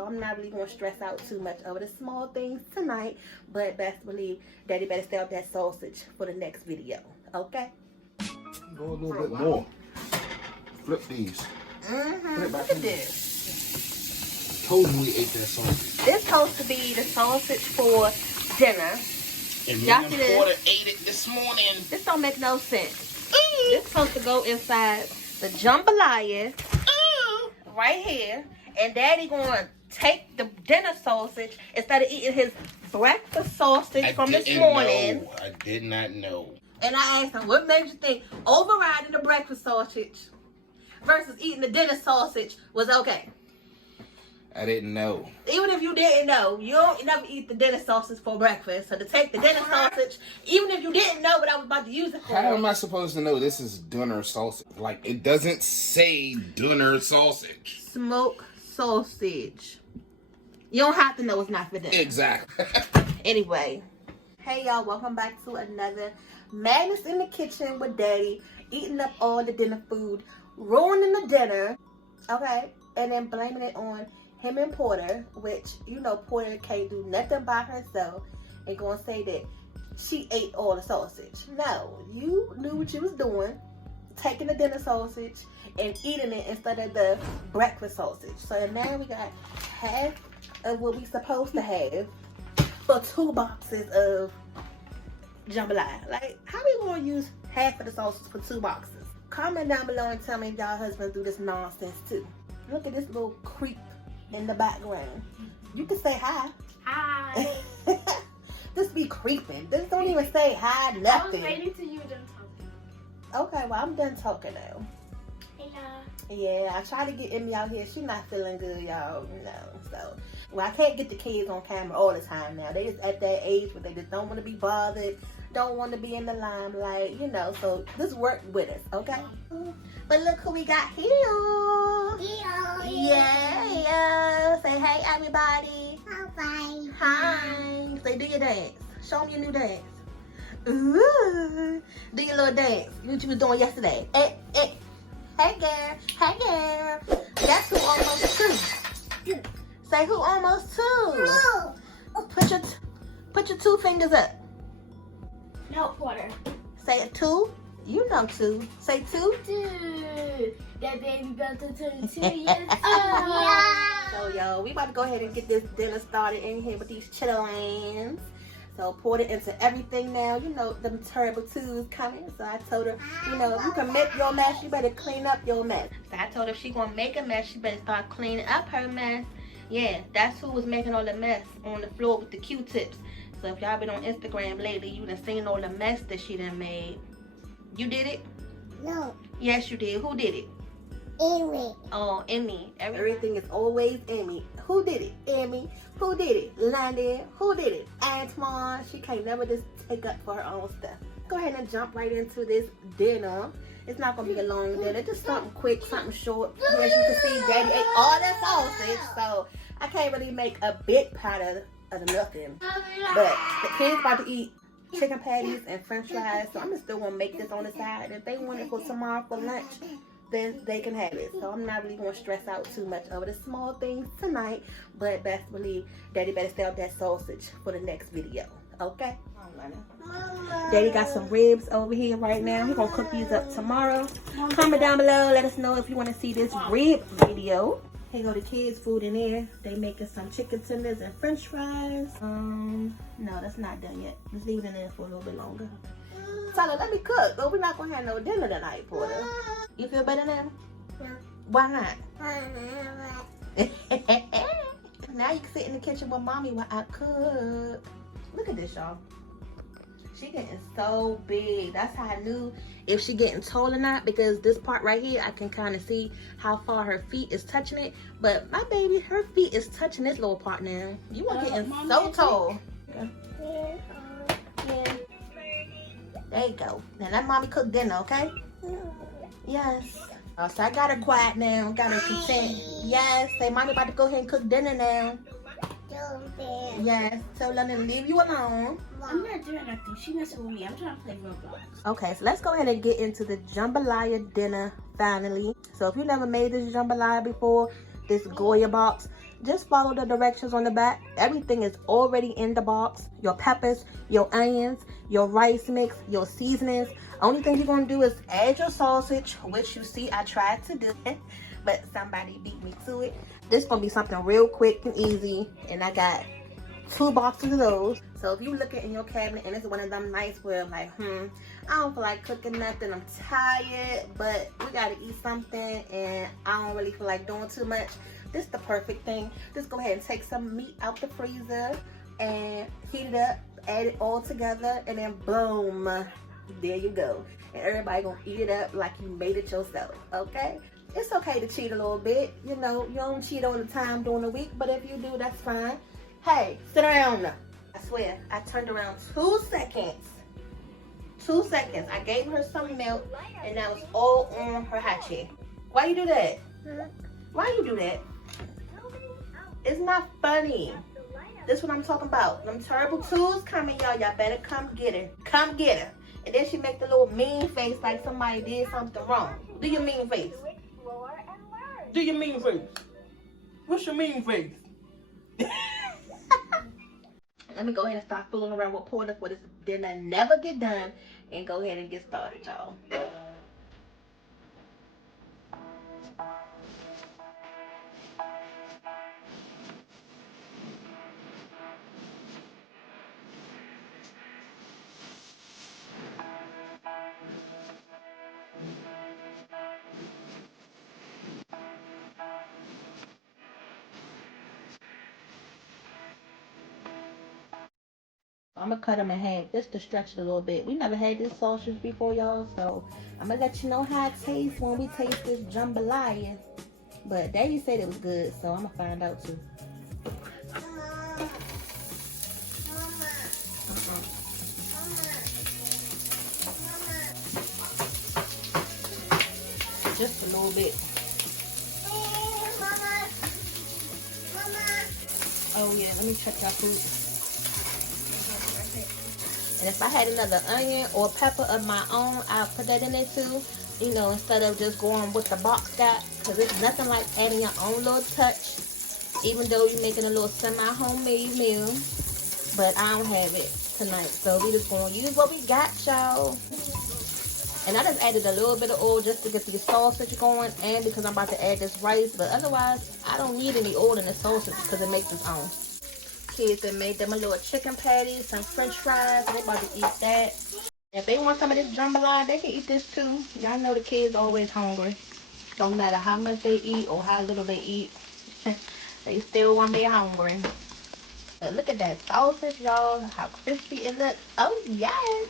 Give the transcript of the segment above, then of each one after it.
So I'm not really going to stress out too much over the small things tonight. But best believe Daddy better stay off that sausage for the next video. Okay? Go a little bit more. Flip these. Look at this. Told you we ate that sausage. This supposed to be the sausage for dinner. And Y'all me see and this? Porter ate it this morning. This don't make no sense. This supposed to go inside the jambalaya right here. And Daddy gonna take the dinner sausage instead of eating his breakfast sausage from this morning. I did not know. And I asked him, what made you think overriding the breakfast sausage versus eating the dinner sausage was okay? I didn't know. Even if you didn't know, you don't never eat the dinner sausage for breakfast. So to take the dinner sausage, even if you didn't know what I was about to use it for. How am I supposed to know this is dinner sausage? Like, it doesn't say dinner sausage. Smoked sausage. You don't have to know it's not for dinner. Exactly. Anyway, hey y'all, welcome back to another Madness in the Kitchen with Daddy, eating up all the dinner food, ruining the dinner, okay, and then blaming it on him and Porter, which, you know, Porter can't do nothing by herself, and gonna say that she ate all the sausage. No, you knew what you was doing, taking the dinner sausage and eating it instead of the breakfast sausage. So now we got half of what we supposed to have for 2 boxes of jambalaya. Like, how we gonna use half of the sausage for 2 boxes? Comment down below and tell me if y'all husbands do this nonsense too. Look at this little creep in the background. You can say hi. Hi. Just be creeping. Just don't even say hi, nothing. I was waiting till you were done talking. Okay, well, I'm done talking now. Hey, Yeah, I tried to get Emmy out here. She's not feeling good, y'all. So, well, I can't get the kids on camera all the time now. They just at that age where they just don't want to be bothered, don't want to be in the limelight, you know. So just work with us, okay? But look who we got here. Yeah. Say hey, everybody. Hi. Say, do your dance. Show them your new dance. Ooh. Do your little dance. What you was doing yesterday. Hey, girl. Hey, girl. That's who almost 2. Say, who almost 2? Put your 2 fingers up. no, Porter. Say 2. You know 2. Say 2. Dude, that baby about to turn 2 years old. So, y'all, we about to go ahead and get this dinner started in here with these chitlins. So, poured it into everything now. You know, them terrible 2s coming. So, I told her, you know, if you can make your mess, you better clean up your mess. So, I told her if she gonna make a mess, she better start cleaning up her mess. Yeah, that's who was making all the mess on the floor with the Q-tips. So, if y'all been on Instagram lately, you done seen all the mess that she done made. You did it? No, Yes, you did. Who did it? Amy. Oh, Emmy. Everything is always Emmy. Who did it? Emmy. Who did it? London. Who did it? Antoine. She can't never just take up for her own stuff. Go ahead and jump right into this dinner. It's not going to be a long dinner. Just something quick, something short. As you can see, Daddy ate all that sausage. So, I can't really make a big pot of nothing. But the kids about to eat chicken patties and french fries. So, I'm still going to make this on the side. If they want it for tomorrow for lunch, then they can have it. So I'm not really going to stress out too much over the small things tonight. But best believe Daddy better stay off that sausage for the next video. Okay? Daddy got some ribs over here right now. He's going to cook these up tomorrow. Comment down below. Let us know if you want to see this rib video. Here go the kids' food in there. They making some chicken tenders and french fries. No, that's not done yet. Let's leave it in there for a little bit longer. Tyler, let me cook. But we're not going to have no dinner tonight, Porter. You feel better now? No. Why not? Now you can sit in the kitchen with mommy while I cook. Look at this, y'all. She getting so big. That's how I knew if she getting tall or not, because this part right here, I can kind of see how far her feet is touching it. But my baby, her feet is touching this little part now. You are getting so tall. Yeah. There you go. Now let mommy cook dinner, okay? Yes. Oh, so I got her quiet now. Got her content. Yes. Say, mommy about to go ahead and cook dinner now. Yes. Tell London to leave you alone. I'm not doing nothing. She messing with me. I'm trying to play Roblox. Okay, so let's go ahead and get into the jambalaya dinner finally. So if you never made this jambalaya before, this Goya box, Just follow the directions on the back. Everything is already in the box. Your peppers, your onions, your rice mix, your seasonings. Only thing you're going to do is add your sausage, which you see I tried to do, but somebody beat me to it. This is going to be something real quick and easy, and I got 2 boxes of those. So if you look in your cabinet and it's one of them nights where like, I don't feel like cooking nothing, I'm tired, but we gotta eat something and I don't really feel like doing too much, this is the perfect thing. Just go ahead and take some meat out the freezer and heat it up, add it all together, and then boom, there you go. And everybody gonna eat it up like you made it yourself, okay? It's okay to cheat a little bit. You know, you don't cheat all the time during the week, but if you do, that's fine. Hey, sit around now. I swear, I turned around 2 seconds. 2 seconds. I gave her some milk, and that was all on her hot chair. Why you do that? Why you do that? It's not funny. This is what I'm talking about. Them terrible tools coming, y'all. Y'all better come get her. Come get her. And then she make the little mean face like somebody did something wrong. Do your mean face. Do your mean face. What's your mean face? Let me go ahead and start fooling around with pouring for this dinner never get done and go ahead and get started, y'all. I'm gonna cut them in half just to stretch it a little bit. We never had this sausage before, y'all, so I'm gonna let you know how it tastes when we taste this jambalaya. But Daddy said it was good, so I'm gonna find out too. Just a little bit. Oh yeah, let me check your food. And if I had another onion or pepper of my own, I'll put that in there too. You know, instead of just going with the box got. Because it's nothing like adding your own little touch. Even though you're making a little semi-homemade meal. But I don't have it tonight. So we just going to use what we got, y'all. And I just added a little bit of oil just to get the sausage going. And because I'm about to add this rice. But otherwise, I don't need any oil in the sausage because it makes its own. Kids that made them a little chicken patty, some french fries, and they about to eat that. If they want some of this jambalaya, they can eat this too. Y'all know the kids always hungry. Don't matter how much they eat or how little they eat. They still want to be hungry. But look at that sausage, y'all. How crispy it looks. Oh, yes.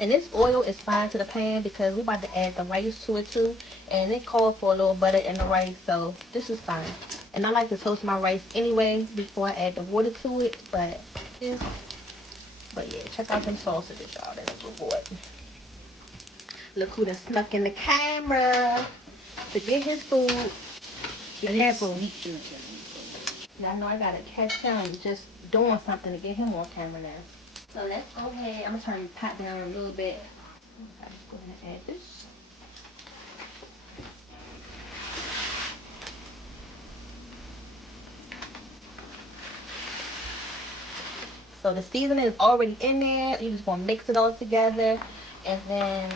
And this oil is fine to the pan because we're about to add the rice to it too. And it called for a little butter in the rice, so this is fine. And I like to toast my rice anyway before I add the water to it. But yeah, check out them sausages, y'all. That's a good boy. Look who done snuck in the camera to get his food. Be careful. Y'all know I gotta catch him just doing something to get him on camera now. So let's go ahead. I'm gonna turn the pot down a little bit. Let's go ahead and add this. So the seasoning is already in there. You're just gonna mix it all together. And then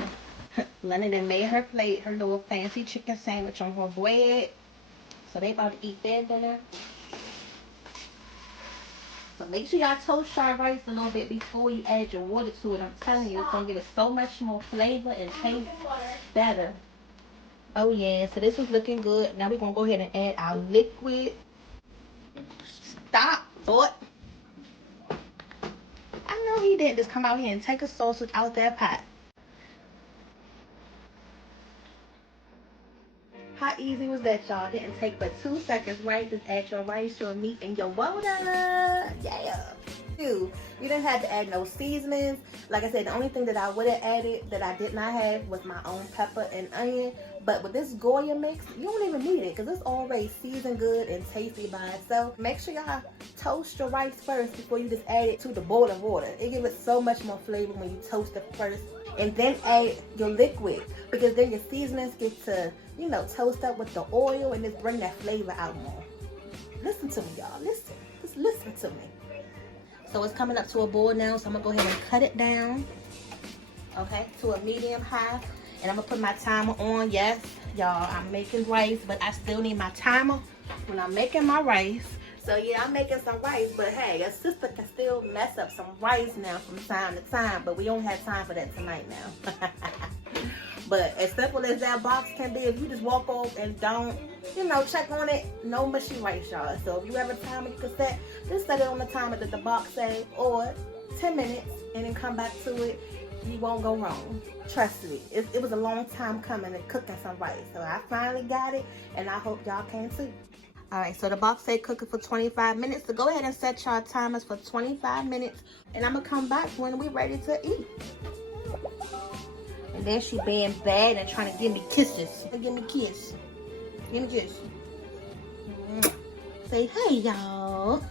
Lennon then made her plate, her little fancy chicken sandwich on her bread. So they about to eat their dinner. So make sure y'all toast your rice a little bit before you add your water to it. I'm telling you, it's gonna give it so much more flavor and taste better. Oh yeah, so this is looking good. Now we're gonna go ahead and add our liquid. Stop, boy. I know he didn't just come out here and take a sausage out that pot. How easy was that, y'all? Didn't take but 2 seconds, right? Just add your rice, your meat, and your water. Yeah. You didn't have to add no seasonings. Like I said, the only thing that I would have added that I did not have was my own pepper and onion. But with this Goya mix, you don't even need it because it's already seasoned good and tasty by itself. Make sure y'all toast your rice first before you just add it to the boiling water. It gives it so much more flavor when you toast it first. And then add your liquid because then your seasonings get to, you know, toast up with the oil and just bring that flavor out more. Listen to me, y'all. Listen. Just listen to me. So it's coming up to a boil now, so I'm gonna go ahead and cut it down. Okay, to a medium high. And I'm gonna put my timer on. Yes, y'all, I'm making rice, but I still need my timer when I'm making my rice. So yeah, I'm making some rice, but hey, a sister can still mess up some rice now from time to time, but we don't have time for that tonight now. But as simple as that box can be, if you just walk off and don't, you know, check on it, no mushy rice, y'all. So if you have a timer you can set, just set it on the timer that the box say, or 10 minutes, and then come back to it. You won't go wrong. Trust me. It was a long time coming and cooking some rice. So I finally got it, and I hope y'all can too. Alright, so the box say cooking for 25 minutes. So go ahead and set your timers for 25 minutes. And I'm going to come back when we're ready to eat. And then she being bad and trying to give me kisses. Give me a kiss. Give me a kiss. Say, hey, y'all.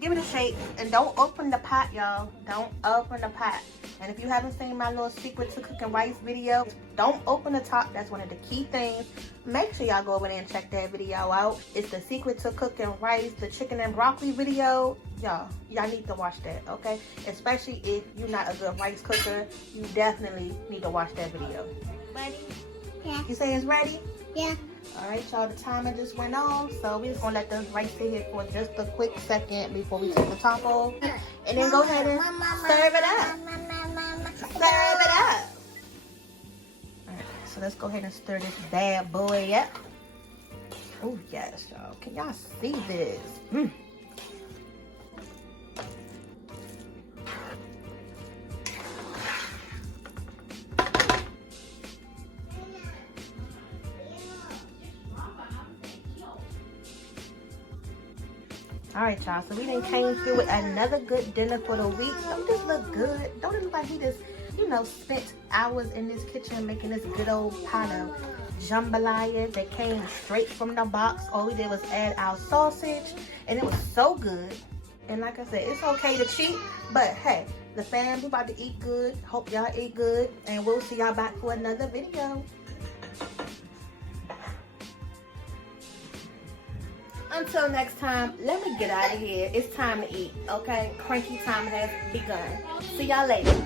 Give it a shake. And don't open the pot, y'all. Don't open the pot. And if you haven't seen my little secret to cooking rice video, don't open the top. That's one of the key things. Make sure y'all go over there and check that video out. It's the secret to cooking rice, the chicken and broccoli video. Y'all need to watch that, okay? Especially if you're not a good rice cooker, you definitely need to watch that video. Ready? Yeah. You say it's ready? Yeah. All right, y'all, the timer just went on, so we're just gonna let the rice sit here for just a quick second before we take the top off. And then go ahead and serve it up. Serve it up. All right, so let's go ahead and stir this bad boy up. Oh, yes, y'all. Can y'all see this? All right, y'all, so we done came through with another good dinner for the week. Don't this look good? Don't it look like we just, you know, spent hours in this kitchen making this good old pot of jambalaya that came straight from the box? All we did was add our sausage, and it was so good. And like I said, it's okay to cheat, but hey, the fam, we about to eat good. Hope y'all eat good, and we'll see y'all back for another video. Until next time, let me get out of here. It's time to eat, okay? Cranky time has begun. See y'all later.